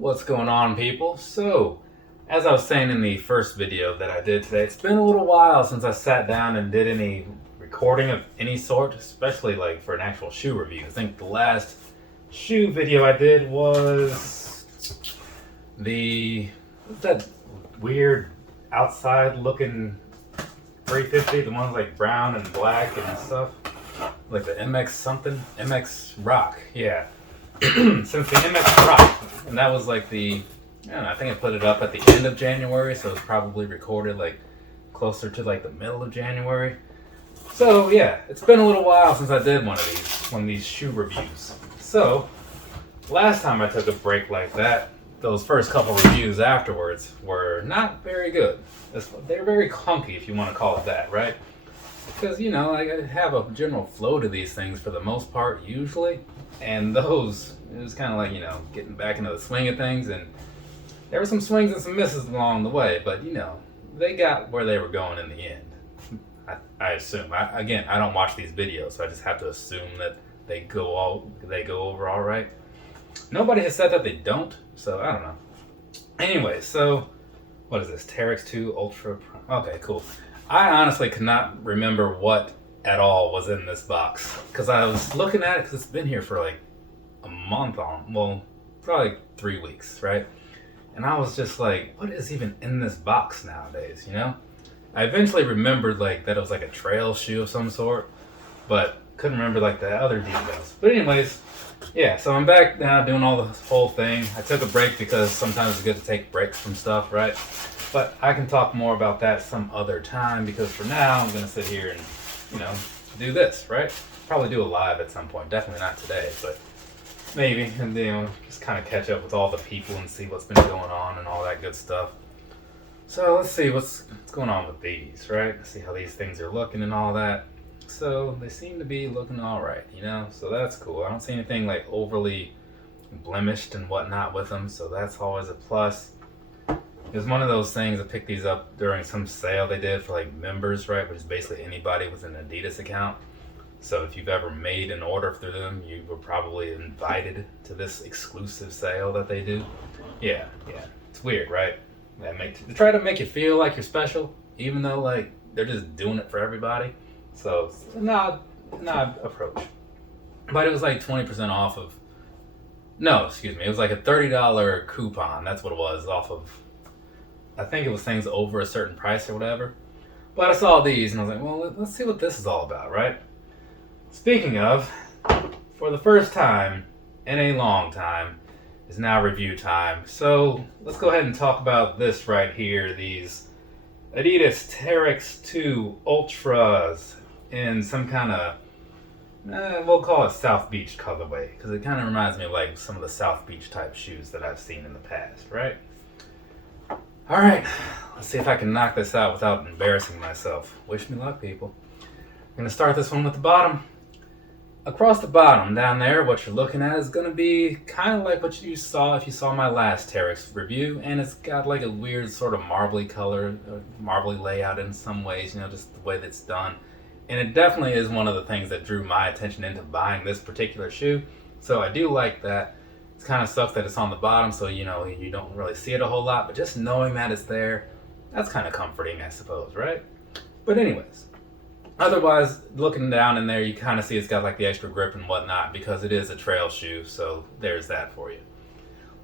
What's going on, people? So, as I was saying in the first video that I did today, it's been a little while since I sat down and did any recording of any sort, especially like for an actual shoe review. I think the last shoe video I did was what's that weird outside looking 350, the ones like brown and black and stuff, like the MX something, MX Rock, yeah. Since the MX Rock, and that was like I don't know, I think I put it up at the end of January, so it's probably recorded like closer to like the middle of January. So yeah, it's been a little while since I did one of these shoe reviews. So last time I took a break like that, those first couple reviews afterwards were not very good. They're very clunky, if you want to call it that, right? Because, you know, I have a general flow to these things for the most part, usually. And it was kind of like, you know, getting back into the swing of things. And there were some swings and some misses along the way. But, you know, they got where they were going in the end. I assume. I don't watch these videos, so I just have to assume that they go over all right. Nobody has said that they don't, so I don't know. Anyway, so what is this? Terrex Two Ultra Okay, cool. I honestly cannot remember what at all was in this box because I was looking at it because it's been here for like a month probably 3 weeks, right? And I was just like, what is even in this box nowadays, you know? I eventually remembered like that it was like a trail shoe of some sort, but couldn't remember like the other details. But anyways, yeah, so I'm back now doing all the whole thing. I took a break because sometimes it's good to take breaks from stuff, right? But I can talk more about that some other time because for now I'm going to sit here and, you know, do this, right? Probably do a live at some point. Definitely not today, but maybe. And, you know, just kind of catch up with all the people and see what's been going on and all that good stuff. So let's see what's going on with these, right? Let's see how these things are looking and all that. So they seem to be looking all right, you know? So that's cool. I don't see anything like overly blemished and whatnot with them, so that's always a plus. It was one of those things. I picked these up during some sale they did for like members, right? Which is basically anybody with an Adidas account. So if you've ever made an order through them, you were probably invited to this exclusive sale that they do. Yeah. It's weird, right? They try to make you feel like you're special, even though like they're just doing it for everybody. So it's an odd approach. But it was like 20% off of. No, excuse me. It was like a $30 coupon. That's what it was off of. I think it was things over a certain price or whatever. But I saw these and I was like, well, let's see what this is all about, right? Speaking of, for the first time in a long time, is now review time. So let's go ahead and talk about this right here. These Adidas Terrex Two Ultras in some kind of, we'll call it South Beach colorway. Because it kind of reminds me of like some of the South Beach type shoes that I've seen in the past, right? Alright, let's see if I can knock this out without embarrassing myself. Wish me luck, people. I'm going to start this one with the bottom. Across the bottom, down there, what you're looking at is going to be kind of like what you saw if you saw my last Terrex review. And it's got like a weird sort of marbly color, marbly layout in some ways, you know, just the way that it's done. And it definitely is one of the things that drew my attention into buying this particular shoe. So I do like that. It kind of sucks that it's on the bottom, so you know you don't really see it a whole lot, but just knowing that it's there, that's kind of comforting, I suppose, right? But anyways, otherwise, looking down in there, you kind of see it's got like the extra grip and whatnot because it is a trail shoe, so there's that for you.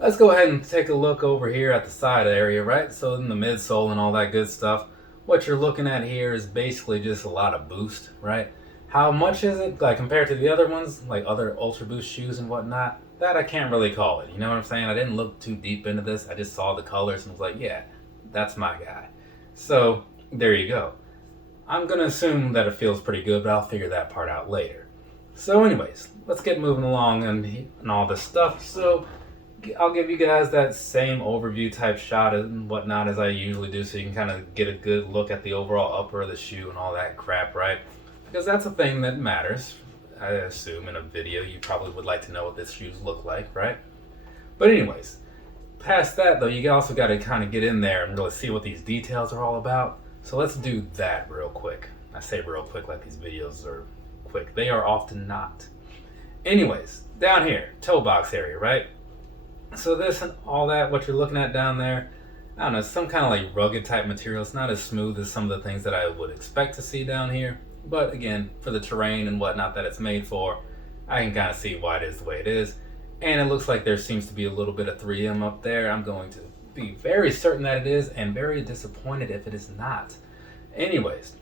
Let's go ahead and take a look over here at the side area, right? So in the midsole and all that good stuff, what you're looking at here is basically just a lot of boost, right? How much is it, like compared to the other ones, like other Ultra Boost shoes and whatnot? That I can't really call it, you know what I'm saying? I didn't look too deep into this. I just saw the colors and was like, yeah, that's my guy. So there you go. I'm going to assume that it feels pretty good, but I'll figure that part out later. So anyways, let's get moving along and all this stuff. So I'll give you guys that same overview type shot and whatnot as I usually do so you can kind of get a good look at the overall upper of the shoe and all that crap, right? Because that's a thing that matters. I assume in a video you probably would like to know what this shoes look like, right? But anyways, past that though, you also got to kind of get in there and really see what these details are all about. So let's do that real quick. I say real quick like these videos are quick. They are often not. Anyways, down here, toe box area, right? So this and all that, what you're looking at down there, I don't know, some kind of like rugged type material. It's not as smooth as some of the things that I would expect to see down here. But again, for the terrain and whatnot that it's made for, I can kind of see why it is the way it is. And it looks like there seems to be a little bit of 3M up there. I'm going to be very certain that it is, and very disappointed if it is not. Anyways,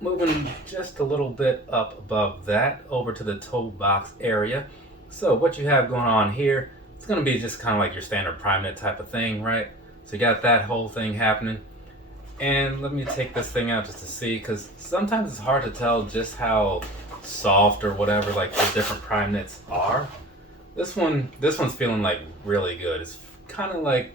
moving just a little bit up above that over to the toe box area. So what you have going on here, it's going to be just kind of like your standard Primeknit type of thing, right? So you got that whole thing happening. And let me take this thing out just to see, because sometimes it's hard to tell just how soft or whatever like the different Primeknits are. This one's feeling like really good. It's kind of like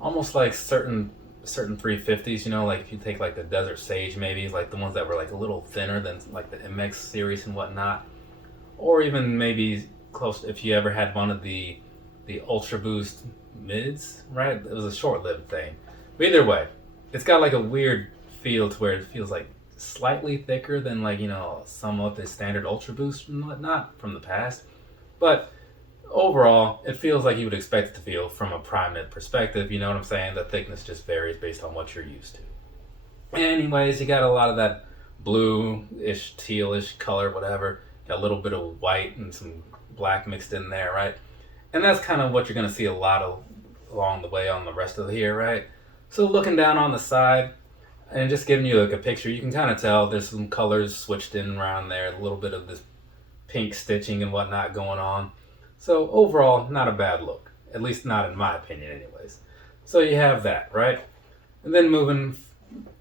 almost like certain 350s, you know, like if you take like the Desert Sage, maybe like the ones that were like a little thinner than like the MX series and whatnot, or even maybe close if you ever had one of the Ultra Boost mids, right? It was a short-lived thing, but either way, it's got like a weird feel to where it feels like slightly thicker than like, you know, some of the standard Ultra Boost and whatnot from the past, but overall, it feels like you would expect it to feel from a Primeknit perspective. You know what I'm saying? The thickness just varies based on what you're used to. Anyways, you got a lot of that blue-ish, tealish color, whatever. Got a little bit of white and some black mixed in there, right? And that's kind of what you're going to see a lot of along the way on the rest of here, right? So looking down on the side and just giving you like a picture, you can kind of tell there's some colors switched in around there, a little bit of this pink stitching and whatnot going on. So overall, not a bad look, at least not in my opinion anyways. So you have that, right? And then moving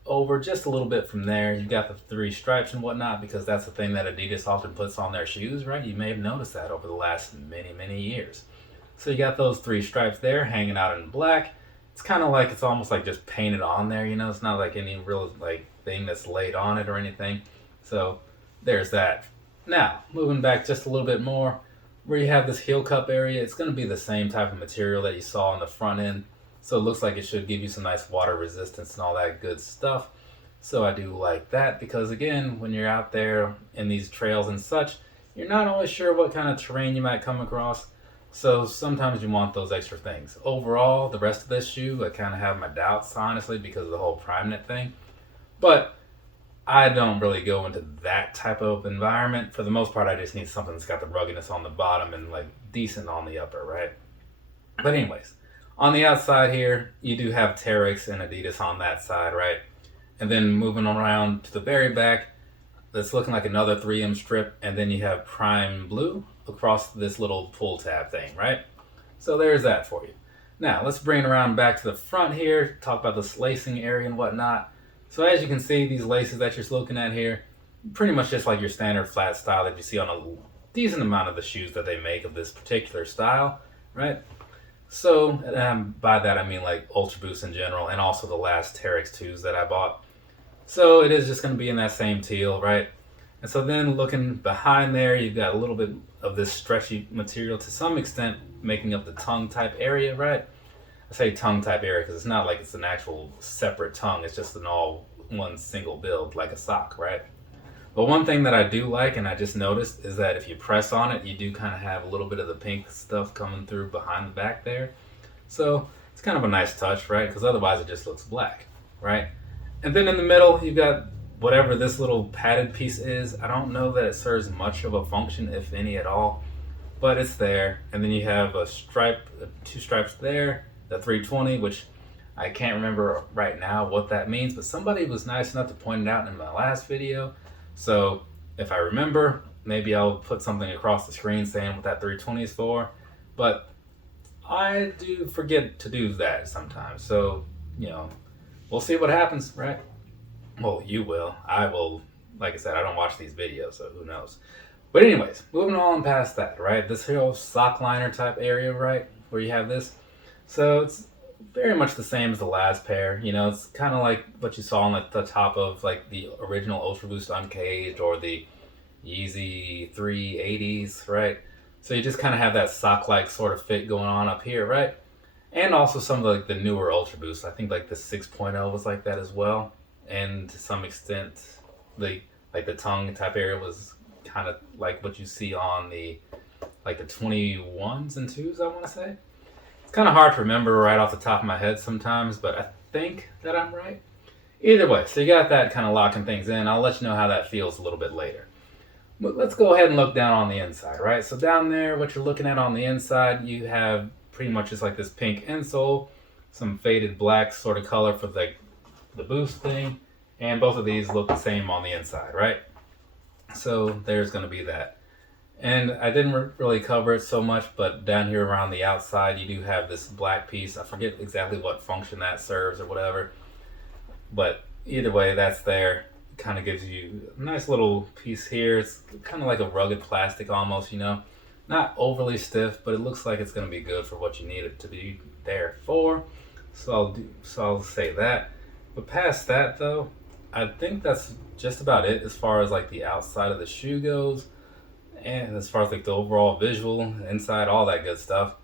over just a little bit from there, you've got the 3 stripes and whatnot, because that's the thing that Adidas often puts on their shoes, right? You may have noticed that over the last many years. So you got those 3 stripes there hanging out in black. It's kind of like, it's almost like just painted on there, you know? It's not like any real like thing that's laid on it or anything. So there's that. Now, moving back just a little bit more, where you have this heel cup area, it's going to be the same type of material that you saw on the front end. So it looks like it should give you some nice water resistance and all that good stuff. So I do like that, because again, when you're out there in these trails and such, you're not always sure what kind of terrain you might come across. So sometimes you want those extra things. Overall, the rest of this shoe, I kind of have my doubts, honestly, because of the whole Primeknit thing. But I don't really go into that type of environment. For the most part, I just need something that's got the ruggedness on the bottom and like decent on the upper, right? But anyways, on the outside here, you do have Terrex and Adidas on that side, right? And then moving around to the very back, that's looking like another 3M strip, and then you have Primeblue across this little pull tab thing, right? So there's that for you. Now, let's bring it around back to the front here, talk about this lacing area and whatnot. So as you can see, these laces that you're looking at here, pretty much just like your standard flat style that you see on a decent amount of the shoes that they make of this particular style, right? So by that I mean like Ultra Boost in general, and also the last Terrex 2s that I bought. So it is just going to be in that same teal, right? And so then looking behind there, you've got a little bit of this stretchy material to some extent making up the tongue type area, right? I say tongue type area because it's not like it's an actual separate tongue. It's just an all one single build, like a sock, right? But one thing that I do like, and I just noticed, is that if you press on it, you do kind of have a little bit of the pink stuff coming through behind the back there. So it's kind of a nice touch, right? Because otherwise it just looks black, right? And then in the middle, you've got whatever this little padded piece is. I don't know that it serves much of a function, if any at all, but it's there. And then you have a stripe, 2 stripes there, the 320, which I can't remember right now what that means, but somebody was nice enough to point it out in my last video. So if I remember, maybe I'll put something across the screen saying what that 320 is for, but I do forget to do that sometimes. So, you know, we'll see what happens, right? Well, you will. I will. Like I said, I don't watch these videos, so who knows. But anyways, moving on past that, right? This whole sock liner type area, right? Where you have this. So it's very much the same as the last pair. You know, it's kind of like what you saw on the top of like the original Ultra Boost Uncaged or the Yeezy 380s, right? So you just kind of have that sock-like sort of fit going on up here, right? And also some of like the newer Ultra Boosts. I think like the 6.0 was like that as well. And to some extent, the tongue type area was kind of like what you see on the like the 21s and 2s, I want to say. kind of hard to remember right off the top of my head sometimes, but I think that I'm right. Either way, so you got that kind of locking things in. I'll let you know how that feels a little bit later. But let's go ahead and look down on the inside, right? So down there, what you're looking at on the inside, you have pretty much just like this pink insole, some faded black sort of color for the boost thing, and both of these look the same on the inside, right? So there's going to be that. And I didn't really cover it so much, but down here around the outside, you do have this black piece. I forget exactly what function that serves or whatever, but either way, that's there. It kind of gives you a nice little piece here. It's kind of like a rugged plastic almost, you know, not overly stiff, but it looks like it's going to be good for what you need it to be there for. So I'll say that. But past that though, I think that's just about it as far as like the outside of the shoe goes, and as far as like the overall visual, inside, all that good stuff.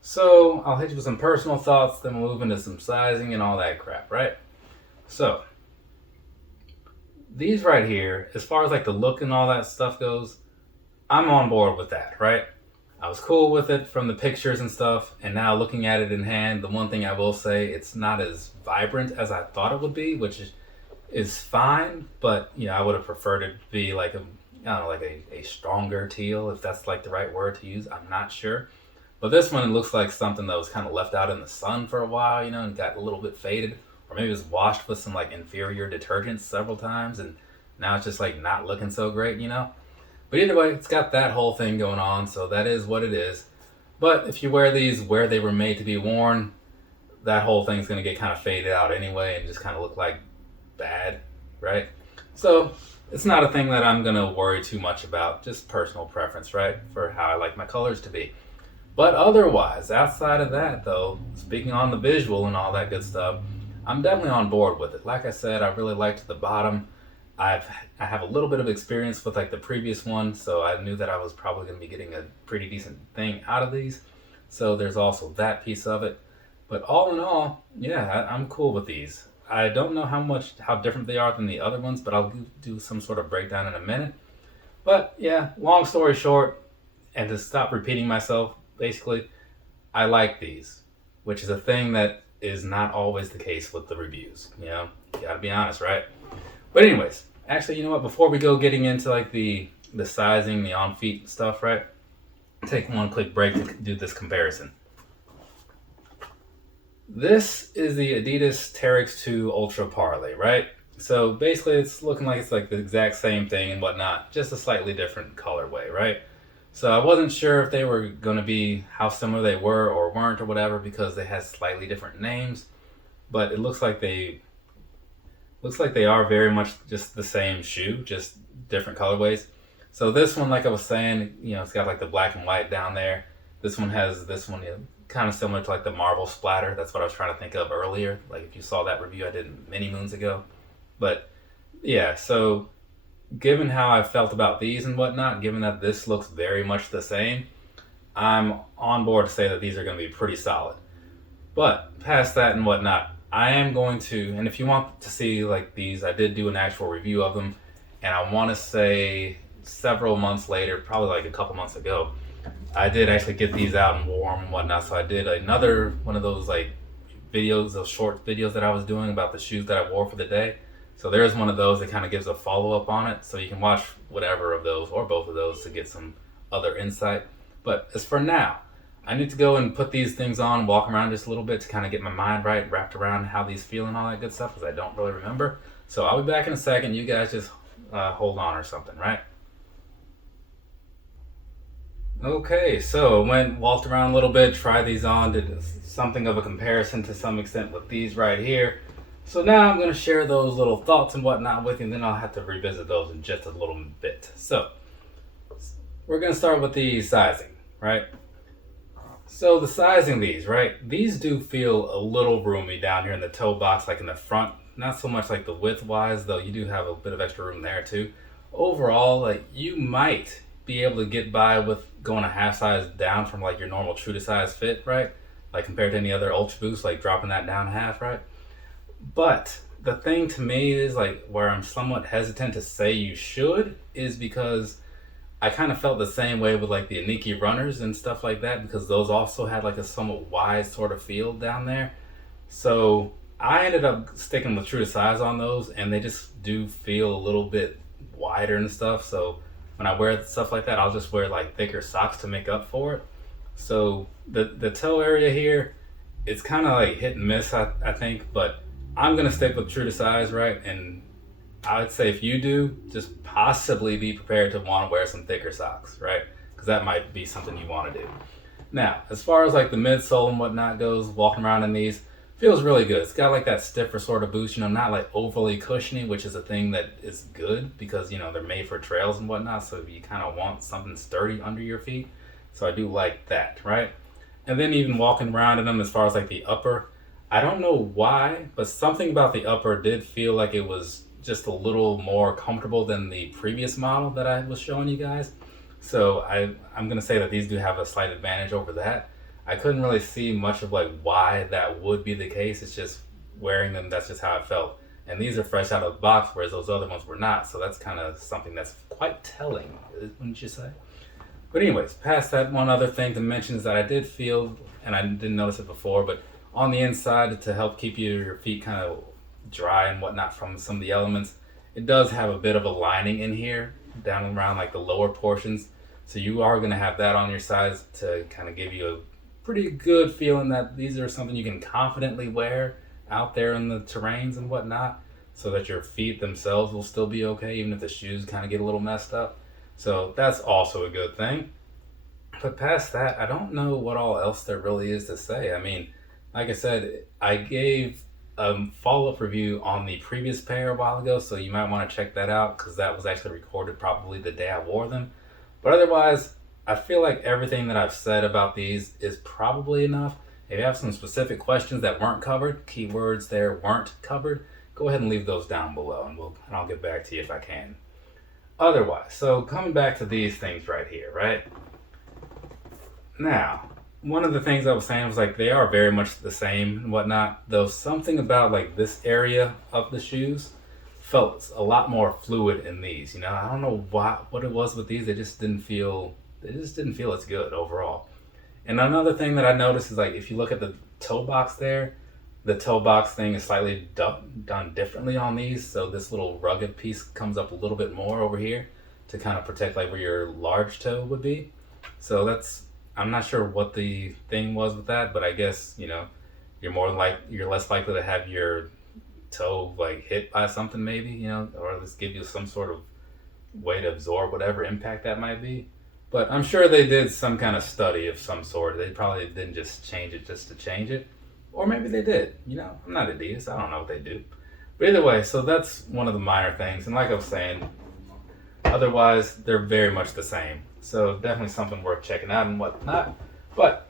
So I'll hit you with some personal thoughts, then we'll move into some sizing and all that crap, right? So these right here, as far as like the look and all that stuff goes, I'm on board with that, right? I was cool with it from the pictures and stuff, and now looking at it in hand, the one thing I will say, it's not as vibrant as I thought it would be, which is fine, but you know, I would have preferred it to be like I don't know, like a stronger teal, if that's like the right word to use. I'm not sure. But this one, it looks like something that was kind of left out in the sun for a while, you know, and got a little bit faded. Or maybe it was washed with some like inferior detergents several times, and now it's just like not looking so great, you know? But either way, it's got that whole thing going on, so that is what it is. But if you wear these where they were made to be worn, that whole thing's going to get kind of faded out anyway and just kind of look like bad, right? So it's not a thing that I'm going to worry too much about, just personal preference, right? For how I like my colors to be. But otherwise, outside of that though, speaking on the visual and all that good stuff, I'm definitely on board with it. Like I said, I really liked the bottom. I have a little bit of experience with like the previous one, so I knew that I was probably going to be getting a pretty decent thing out of these. So there's also that piece of it. But all in all, yeah, I'm cool with these. I don't know how different they are than the other ones, but I'll do some sort of breakdown in a minute. But yeah, long story short, and to stop repeating myself, basically, I like these, which is a thing that is not always the case with the reviews. You know, you gotta be honest, right? But anyways, actually, you know what? Before we go getting into like the sizing, the on feet stuff, right? Take one quick break to do this comparison. This is the Adidas Terrex Two Ultra Parlay, right? So basically, it's looking like it's like the exact same thing and whatnot, just a slightly different colorway, right? So I wasn't sure if they were going to be how similar they were or weren't or whatever because they had slightly different names, but it looks like they are very much just the same shoe, just different colorways. So this one, like I was saying, you know, it's got like the black and white down there. This one has this one, you know, kind of similar to like the marble splatter. That's what I was trying to think of earlier. Like if you saw that review I did many moons ago. But yeah, so given how I felt about these and whatnot, given that this looks very much the same, I'm on board to say that these are going to be pretty solid. But past that and whatnot, I am going to, and if you want to see like these, I did do an actual review of them, and I want to say several months later, probably like a couple months ago, I did actually get these out and wore them and whatnot. So I did another one of those like videos, those short videos that I was doing about the shoes that I wore for the day. So there's one of those that kind of gives a follow-up on it. So you can watch whatever of those or both of those to get some other insight. But as for now, I need to go and put these things on, walk around just a little bit to kind of get my mind right, wrapped around how these feel and all that good stuff, because I don't really remember. So I'll be back in a second. You guys just hold on or something, right? Okay, so I walked around a little bit, tried these on, did something of a comparison to some extent with these right here. So now I'm going to share those little thoughts and whatnot with you, and then I'll have to revisit those in just a little bit. So we're going to start with the sizing, right? So the sizing of these, right? These do feel a little roomy down here in the toe box, like in the front. Not so much like the width wise, though you do have a bit of extra room there too. Overall, like you might be able to get by with going a half size down from like your normal true to size fit, right? Like compared to any other Ultra Boost, like dropping that down half, right? But the thing to me is like where I'm somewhat hesitant to say you should is because I kind of felt the same way with like the Aniki runners and stuff like that, because those also had like a somewhat wide sort of feel down there. So I ended up sticking with true to size on those, and they just do feel a little bit wider and stuff. So when I wear stuff like that, I'll just wear like thicker socks to make up for it. So the toe area here, it's kind of like hit and miss, I think, but I'm gonna stick with true to size, right? And I would say if you do, just possibly be prepared to want to wear some thicker socks, right? Because that might be something you want to do. Now, as far as like the midsole and whatnot goes, walking around in these feels really good. It's got like that stiffer sort of boost, not like overly cushiony, which is a thing that is good because they're made for trails and whatnot. So you kind of want something sturdy under your feet. So I do like that, right? And then even walking around in them, as far as like the upper, I don't know why, but something about the upper did feel like it was just a little more comfortable than the previous model that I was showing you guys. So I'm gonna say that these do have a slight advantage over that. I couldn't really see much of like why that would be the case. It's just wearing them, that's just how it felt. And these are fresh out of the box, whereas those other ones were not. So that's kind of something that's quite telling, wouldn't you say? But anyways, past that, one other thing to mention is that I did feel, and I didn't notice it before, but on the inside, to help keep your feet kind of dry and whatnot from some of the elements, it does have a bit of a lining in here down around like the lower portions. So you are going to have that on your sides to kind of give you a pretty good feeling that these are something you can confidently wear out there in the terrains and whatnot, so that your feet themselves will still be okay even if the shoes kind of get a little messed up. So that's also a good thing. But past that, I don't know what all else there really is to say. I mean, like I said, I gave a follow-up review on the previous pair a while ago, so you might want to check that out because that was actually recorded probably the day I wore them. But otherwise, I feel like everything that I've said about these is probably enough. If you have some specific questions that weren't covered, keywords there weren't covered, go ahead and leave those down below, and I'll get back to you if I can. Otherwise, so coming back to these things right here, right? Now, one of the things I was saying was like they are very much the same and whatnot, though something about like this area of the shoes felt a lot more fluid in these. I don't know what it was with these. They just didn't feel as good overall. And another thing that I noticed is like if you look at the toe box there, the toe box thing is slightly done differently on these. So this little rugged piece comes up a little bit more over here to kind of protect like where your large toe would be. So I'm not sure what the thing was with that, but I guess, you're less likely to have your toe like hit by something maybe, or at least give you some sort of way to absorb whatever impact that might be. But I'm sure they did some kind of study of some sort. They probably didn't just change it just to change it. Or maybe they did. I'm not Adidas. I don't know what they do. But either way, so that's one of the minor things. And like I was saying, otherwise, they're very much the same. So definitely something worth checking out and whatnot. But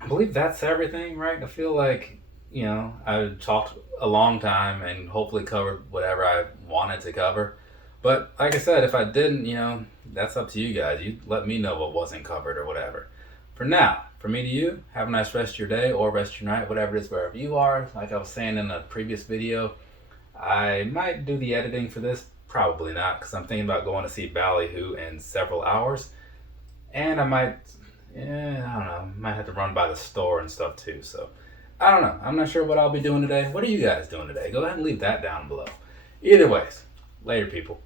I believe that's everything, right? I feel like, I talked a long time and hopefully covered whatever I wanted to cover. But like I said, if I didn't, that's up to you guys. You let me know what wasn't covered or whatever. For now, from me to you, have a nice rest of your day or rest of your night, whatever it is, wherever you are. Like I was saying in a previous video, I might do the editing for this. Probably not, because I'm thinking about going to see Ballyhoo in several hours. And I might, I don't know, might have to run by the store and stuff too. So, I don't know. I'm not sure what I'll be doing today. What are you guys doing today? Go ahead and leave that down below. Either ways, later people.